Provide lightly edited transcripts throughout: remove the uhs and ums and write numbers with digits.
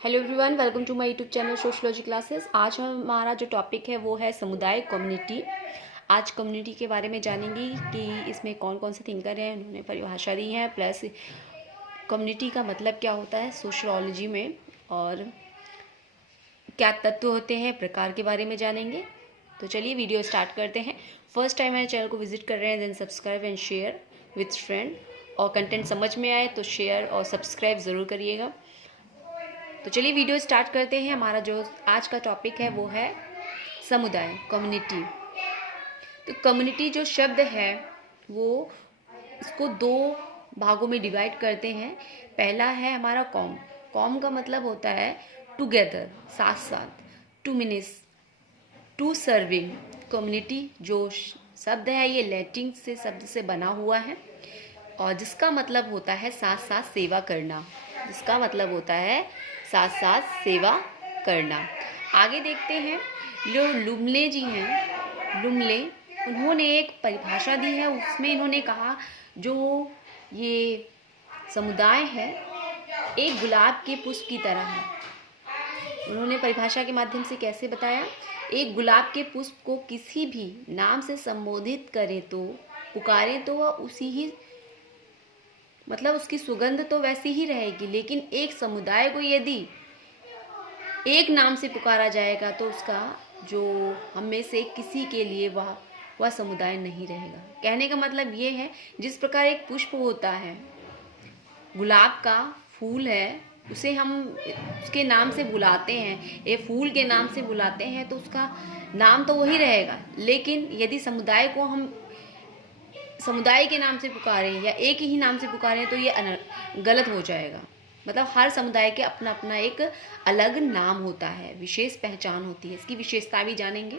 Hello everyone, welcome to my YouTube channel sociology classes. आज हमारा जो टॉपिक है वो है समुदाय, कम्युनिटी। आज कम्युनिटी के बारे में जानेंगे कि इसमें कौन कौन से थिंकर हैं, उन्होंने परिभाषा दी है, प्लस कम्युनिटी का मतलब क्या होता है सोशियोलॉजी में, और क्या तत्व होते हैं, प्रकार के बारे में जानेंगे। तो चलिए वीडियो स्टार्ट करते हैं। फर्स्ट टाइम मेरे चैनल को विजिट कर रहे हैं then subscribe and share with friend, और कंटेंट समझ में आए तो शेयर और सब्सक्राइब ज़रूर करिएगा। तो चलिए वीडियो स्टार्ट करते हैं। हमारा जो आज का टॉपिक है वो है समुदाय, कम्युनिटी। तो कम्युनिटी जो शब्द है वो इसको दो भागों में डिवाइड करते हैं। पहला है हमारा कॉम। कॉम का मतलब होता है टुगेदर, साथ साथ, to means to serving. Community जो शब्द है ये लैटिन से शब्द से बना हुआ है, और जिसका मतलब होता है साथ साथ सेवा करना। जिसका मतलब होता है साथ साथ सेवा करना। आगे देखते हैं, जो लुमले जी हैं, लुमले, उन्होंने एक परिभाषा दी है। उसमें इन्होंने कहा जो ये समुदाय है एक गुलाब के पुष्प की तरह है। उन्होंने परिभाषा के माध्यम से कैसे बताया, एक गुलाब के पुष्प को किसी भी नाम से संबोधित करें तो, पुकारें तो वह उसी ही, मतलब उसकी सुगंध तो वैसी ही रहेगी, लेकिन एक समुदाय को यदि एक नाम से पुकारा जाएगा तो उसका जो हम में से किसी के लिए वह समुदाय नहीं रहेगा। कहने का मतलब ये है, जिस प्रकार एक पुष्प होता है, गुलाब का फूल है, उसे हम उसके नाम से बुलाते हैं, ये फूल के नाम से बुलाते हैं, तो उसका नाम तो वही रहेगा। लेकिन यदि समुदाय को हम समुदाय के नाम से पुकारें या एक ही नाम से पुकारें तो ये गलत हो जाएगा। मतलब हर समुदाय के अपना अपना एक अलग नाम होता है, विशेष पहचान होती है। इसकी विशेषता भी जानेंगे।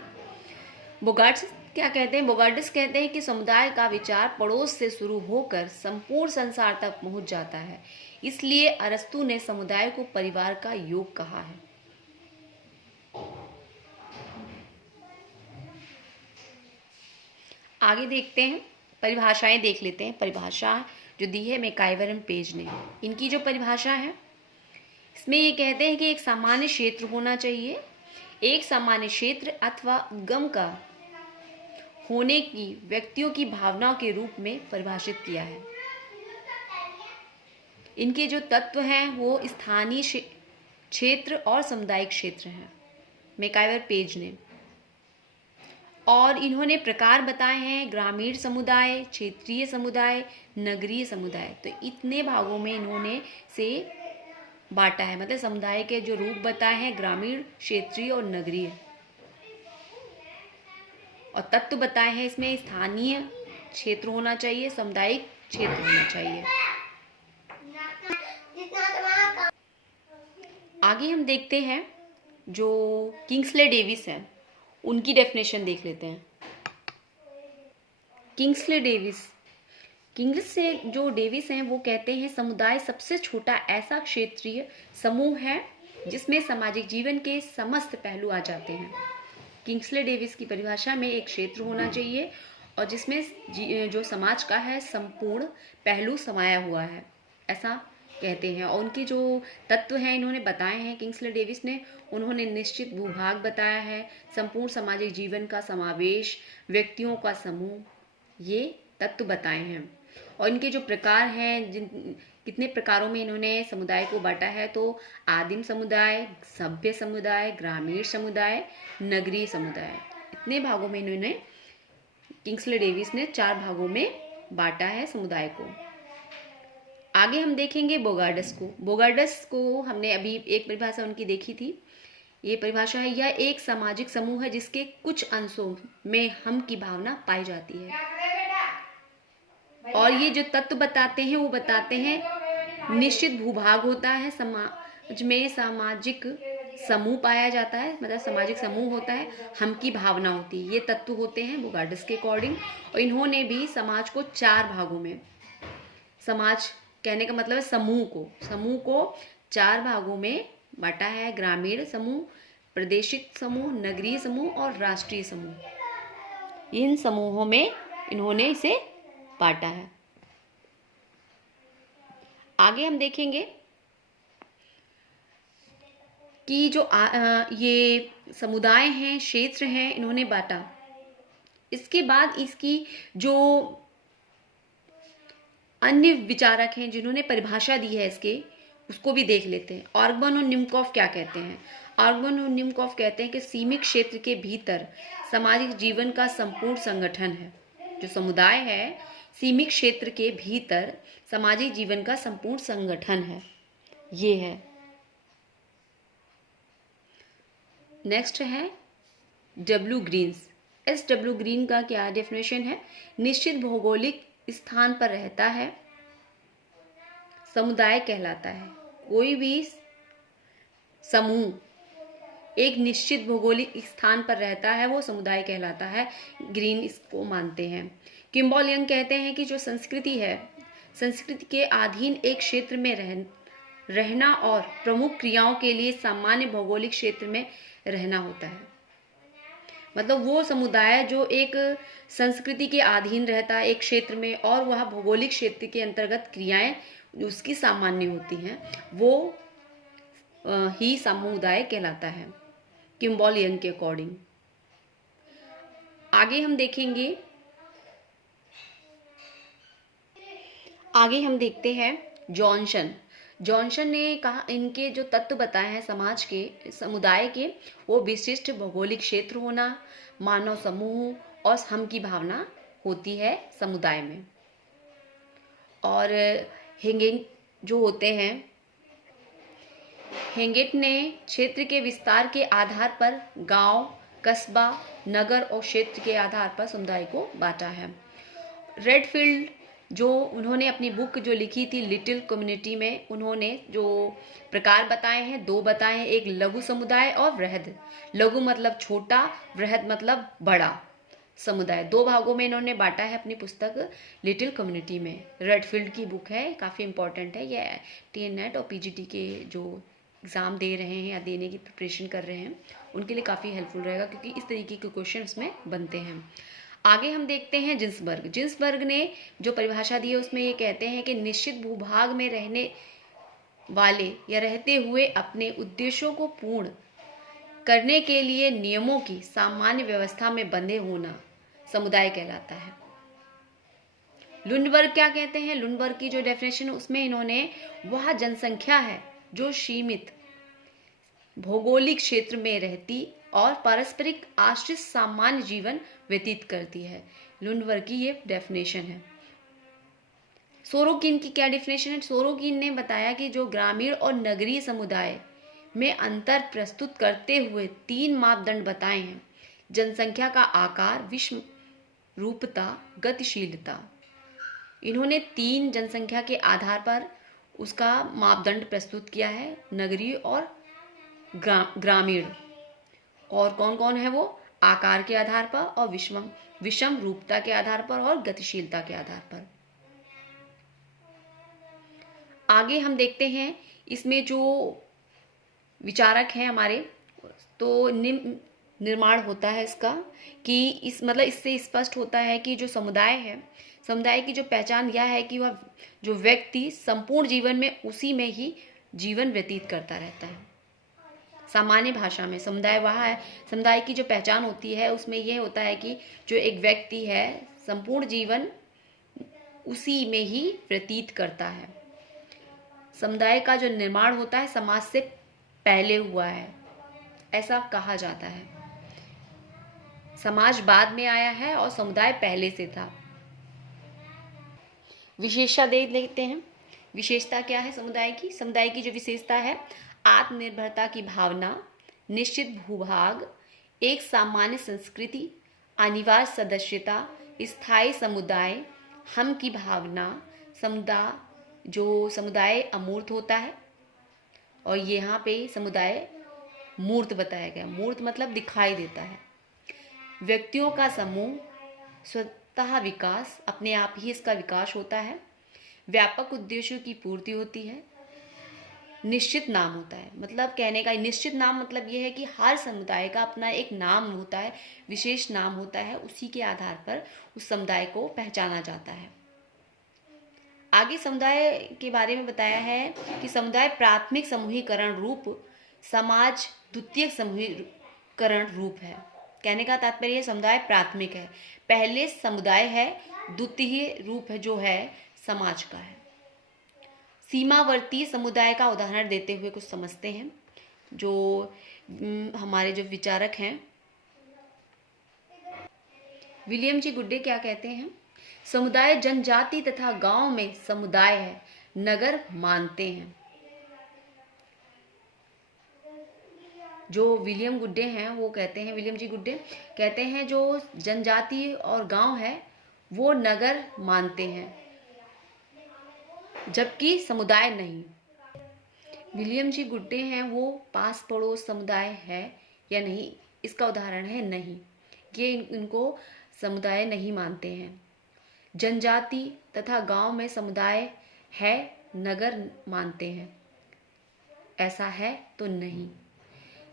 बोगार्ड्स क्या कहते हैं? बोगार्ड्स कहते हैं कि समुदाय का विचार पड़ोस से शुरू होकर संपूर्ण संसार तक पहुंच जाता है। इसलिए अरस्तु ने समुदाय को परिवार का योग कहा है। आगे देखते हैं, परिभाषाएं देख लेते हैं। परिभाषा जो दी है मैकाइवर एंड पेज ने, इनकी जो परिभाषा है इसमें ये कहते हैं कि एक सामान्य क्षेत्र होना चाहिए। एक सामान्य क्षेत्र अथवा उद्गम का होने की व्यक्तियों की भावनाओं के रूप में परिभाषित किया है। इनके जो तत्व हैं वो स्थानीय क्षेत्र और सामुदायिक क्षेत्र हैं, मैकाइवर पेज ने। और इन्होंने प्रकार बताए हैं, ग्रामीण समुदाय, क्षेत्रीय समुदाय, नगरीय समुदाय। तो इतने भागों में इन्होंने से बांटा है। मतलब समुदाय के जो रूप बताए हैं, ग्रामीण, क्षेत्रीय और नगरीय, और तत्व बताए हैं इसमें स्थानीय क्षेत्र होना चाहिए, सामुदायिक क्षेत्र होना चाहिए। आगे हम देखते हैं जो किंग्सले डेविस हैं, उनकी डेफिनेशन देख लेते हैं। किंग्सले जो डेविस हैं वो कहते हैं, समुदाय सबसे छोटा ऐसा क्षेत्रीय समूह है जिसमें सामाजिक जीवन के समस्त पहलू आ जाते हैं। किंग्सले डेविस की परिभाषा में एक क्षेत्र होना चाहिए और जिसमें जो समाज का है संपूर्ण पहलू समाया हुआ है, ऐसा कहते हैं। और उनके जो तत्व हैं इन्होंने बताए हैं किंग्सले डेविस ने। उन्होंने निश्चित भूभाग बताया है, संपूर्ण सामाजिक जीवन का समावेश, व्यक्तियों का समूह, ये तत्व बताए हैं। और इनके जो प्रकार हैं, कितने प्रकारों में इन्होंने समुदाय को बांटा है, तो आदिम समुदाय, सभ्य समुदाय, ग्रामीण समुदाय, नगरीय समुदाय, इतने भागों में इन्होंने, किंग्सले डेविस ने 4 भागों में बांटा है समुदाय को। आगे हम देखेंगे बोगार्ड्स को। बोगार्ड्स को हमने अभी एक परिभाषा उनकी देखी थी। ये परिभाषा है, यह एक सामाजिक समूह है जिसके कुछ अंशों में हम की भावना पाई जाती है। और ये जो तत्व बताते हैं वो बताते हैं, निश्चित भूभाग होता है, समाज में सामाजिक समूह पाया जाता है, मतलब सामाजिक समूह होता है, हम की भावना होती है। ये तत्व होते हैं बोगार्ड्स के अकॉर्डिंग। और इन्होंने भी समाज को 4 भागों में, समाज कहने का मतलब है समूह को 4 भागों में बांटा है। ग्रामीण समूह, प्रादेशिक समूह, नगरीय समूह और राष्ट्रीय समूह। इन समूहों में इन्होंने इसे बांटा है। आगे हम देखेंगे कि जो ये समुदाय हैं, क्षेत्र हैं, इन्होंने बांटा। इसके बाद इसकी जो अन्य विचारक हैं जिन्होंने परिभाषा दी है इसके, उसको भी देख लेते हैं। ऑर्गन और निम्कोफ क्या कहते हैं? ऑर्गन और निम्कोफ कहते हैं कि सीमित क्षेत्र के भीतर सामाजिक जीवन का संपूर्ण संगठन है। जो समुदाय है, सीमित क्षेत्र के भीतर सामाजिक जीवन का संपूर्ण संगठन है, ये है। नेक्स्ट है डब्ल्यू ग्रीन्स। डब्ल्यू ग्रीन का क्या डेफिनेशन है? निश्चित भौगोलिक स्थान पर रहता है समुदाय कहलाता है। कोई भी समूह एक निश्चित भौगोलिक स्थान पर रहता है वो समुदाय कहलाता है। ग्रीन इसको मानते हैं। किम्बॉल यंग कहते हैं कि जो संस्कृति है, संस्कृति के अधीन एक क्षेत्र में रहना और प्रमुख क्रियाओं के लिए सामान्य भौगोलिक क्षेत्र में रहना होता है। मतलब वो समुदाय जो एक संस्कृति के अधीन रहता है एक क्षेत्र में, और वह भौगोलिक क्षेत्र के अंतर्गत क्रियाएं उसकी सामान्य होती हैं, वो ही समुदाय कहलाता है किम्बॉल यंग के अकॉर्डिंग। आगे हम देखते हैं जॉनसन ने कहा, इनके जो तत्व बताए हैं समाज के, समुदाय के, वो विशिष्ट भौगोलिक क्षेत्र होना, मानव समूह और हम की भावना होती है समुदाय में। और हेंगेट जो होते हैं, हेंगेट ने क्षेत्र के विस्तार के आधार पर गांव, कस्बा, नगर और क्षेत्र के आधार पर समुदाय को बांटा है। रेडफील्ड जो उन्होंने अपनी बुक जो लिखी थी लिटिल कम्युनिटी में, उन्होंने जो प्रकार बताए हैं, 2 बताए हैं, एक लघु समुदाय और वृहद। लघु मतलब छोटा, वृहद मतलब बड़ा समुदाय। 2 भागों में इन्होंने बांटा है अपनी पुस्तक लिटिल कम्युनिटी में। रेडफील्ड की बुक है, काफ़ी इंपॉर्टेंट है। ये TNET और PGT के जो एग्ज़ाम दे रहे हैं या देने की प्रिपरेशन कर रहे हैं उनके लिए काफ़ी हेल्पफुल रहेगा, क्योंकि इस तरीके के क्वेश्चन उसमें बनते हैं। आगे हम देखते हैं जिन्सबर्ग ने जो परिभाषा दी है उसमें ये कहते हैं कि निश्चित भूभाग में रहने वाले या रहते हुए अपने उद्देश्यों को पूर्ण करने के लिए नियमों की सामान्य व्यवस्था में बंधे होना समुदाय कहलाता है। लुंडबर्ग क्या कहते हैं? लुंडबर्ग की जो डेफिनेशन है उसमें इन्होंने, वह जनसंख्या है जो सीमित भौगोलिक क्षेत्र में रहती और पारस्परिक आश्रित सामान्य जीवन व्यतीत करती है। लुंडबर्ग की ये डेफिनेशन है। सोरोकिन की क्या डेफिनेशन है? सोरोकिन ने बताया कि जो ग्रामीण और नगरीय समुदाय में अंतर प्रस्तुत करते हुए 3 मापदंड बताए हैं: जनसंख्या का आकार, विषम रूपता, गतिशीलता। इन्होंने 3 जनसंख्या के आधार पर उसका मापदंड प्रस्तुत किया है, नगरीय और ग्रामीण। और कौन कौन है वो? आकार के आधार पर और विषम रूपता के आधार पर और गतिशीलता के आधार पर। आगे हम देखते हैं इसमें जो विचारक हैं हमारे, तो निर्माण होता है इसका कि इससे स्पष्ट होता है कि जो समुदाय है, समुदाय की जो पहचान यह है कि वह जो व्यक्ति संपूर्ण जीवन में उसी में ही जीवन व्यतीत करता रहता है। सामान्य भाषा में समुदाय वह है, समुदाय की जो पहचान होती है उसमें यह होता है कि जो एक व्यक्ति है संपूर्ण जीवन उसी में ही व्यतीत करता है। समुदाय का जो निर्माण होता है समाज से पहले हुआ है, ऐसा कहा जाता है। समाज बाद में आया है और समुदाय पहले से था। विशेषता देख लेते हैं। विशेषता क्या है समुदाय की? समुदाय की जो विशेषता है, आत्मनिर्भरता की भावना, निश्चित भूभाग, एक सामान्य संस्कृति, अनिवार्य सदस्यता, स्थायी समुदाय, हम की भावना। समुदाय अमूर्त होता है और यहाँ पे समुदाय मूर्त बताया गया। मूर्त मतलब दिखाई देता है। व्यक्तियों का समूह, स्वतः विकास, अपने आप ही इसका विकास होता है। व्यापक उद्देश्यों की पूर्ति होती है। निश्चित नाम होता है, मतलब कहने का निश्चित नाम मतलब यह है कि हर समुदाय का अपना एक नाम होता है, विशेष नाम होता है, उसी के आधार पर उस समुदाय को पहचाना जाता है। आगे समुदाय के बारे में बताया है कि समुदाय प्राथमिक समूहीकरण रूप समाज द्वितीय समूहीकरण रूप है। कहने का तात्पर्य समुदाय प्राथमिक है, पहले समुदाय है, द्वितीय रूप है जो है समाज का है। सीमावर्ती समुदाय का उदाहरण देते हुए कुछ समझते हैं। जो हमारे जो विचारक हैं विलियम जी गुड्डे क्या कहते हैं, समुदाय जनजाति तथा गांव में समुदाय है, नगर मानते हैं। जो विलियम गुड्डे हैं वो कहते हैं, विलियम जी गुड्डे कहते हैं जो जनजाति और गांव है वो नगर मानते हैं, जबकि समुदाय नहीं। विलियम जी गुड्डे हैं वो पास पड़ोस समुदाय है या नहीं, इसका उदाहरण है नहीं, ये इनको समुदाय नहीं मानते हैं। जनजाति तथा गांव में समुदाय है, नगर मानते हैं, ऐसा है तो नहीं।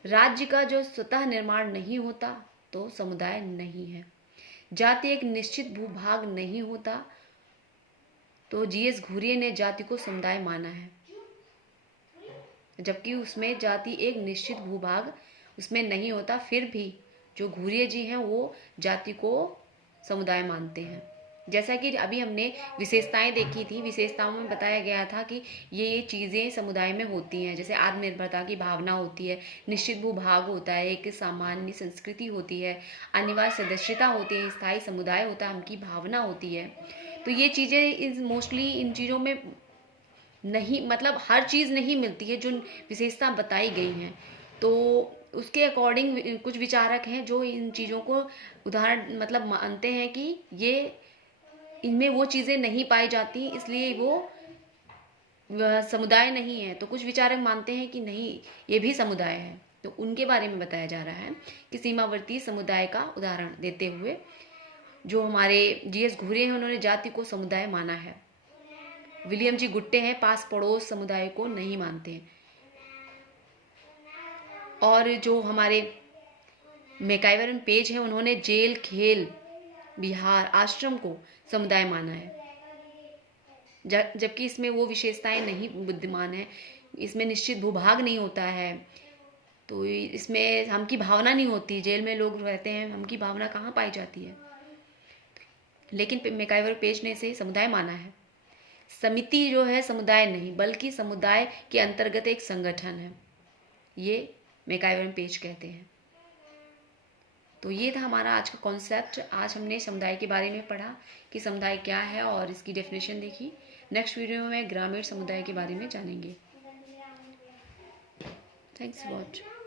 राज्य का जो स्वतः निर्माण नहीं होता तो समुदाय नहीं है। जाति एक निश्चित भूभाग नहीं होता तो जीएस घुरिये ने जाति को समुदाय माना है, जबकि उसमें जाति एक निश्चित भूभाग उसमें नहीं होता, फिर भी जो घुरिये जी हैं वो जाति को समुदाय मानते हैं। जैसा कि अभी हमने विशेषताएं देखी थी, विशेषताओं में बताया गया था कि ये चीज़ें समुदाय में होती हैं, जैसे आत्मनिर्भरता की भावना होती है, निश्चित भूभाग होता है, एक सामान्य संस्कृति होती है, अनिवार्य सदस्यता होती है, स्थायी समुदाय होता है, उनकी भावना होती है। तो ये चीज़ें मोस्टली इन चीज़ों में नहीं, मतलब हर चीज़ नहीं मिलती है जो विशेषता बताई गई हैं। तो उसके अकॉर्डिंग कुछ विचारक हैं जो इन चीज़ों को उदाहरण मतलब मानते हैं कि ये इनमें वो चीज़ें नहीं पाई जाती, इसलिए वो समुदाय नहीं है। तो कुछ विचारक मानते हैं कि नहीं, ये भी समुदाय है। तो उनके बारे में बताया जा रहा है कि सीमावर्ती समुदाय का उदाहरण देते हुए जो हमारे जीएस घुरिये हैं उन्होंने जाति को समुदाय माना है। विलियम जी गुट्टे हैं पास पड़ोस समुदाय को नहीं मानते हैं। और जो हमारे मैकाइवर एंड पेज हैं उन्होंने जेल, खेल, विहार, आश्रम को समुदाय माना है, जबकि इसमें वो विशेषताएं नहीं विद्यमान है, इसमें निश्चित भूभाग नहीं होता है, तो इसमें हम की भावना नहीं होती। जेल में लोग रहते हैं, हम की भावना कहाँ पाई जाती है। लेकिन मैकाइवर पेज ने इसे समुदाय माना है। समिति जो है समुदाय नहीं बल्कि समुदाय के अंतर्गत एक संगठन है, ये मैकाइवर पेज कहते हैं। तो ये था हमारा आज का कॉन्सेप्ट। आज हमने समुदाय के बारे में पढ़ा कि समुदाय क्या है और इसकी डेफिनेशन देखी। नेक्स्ट वीडियो में ग्रामीण समुदाय के बारे में जानेंगे। Thanks for watching.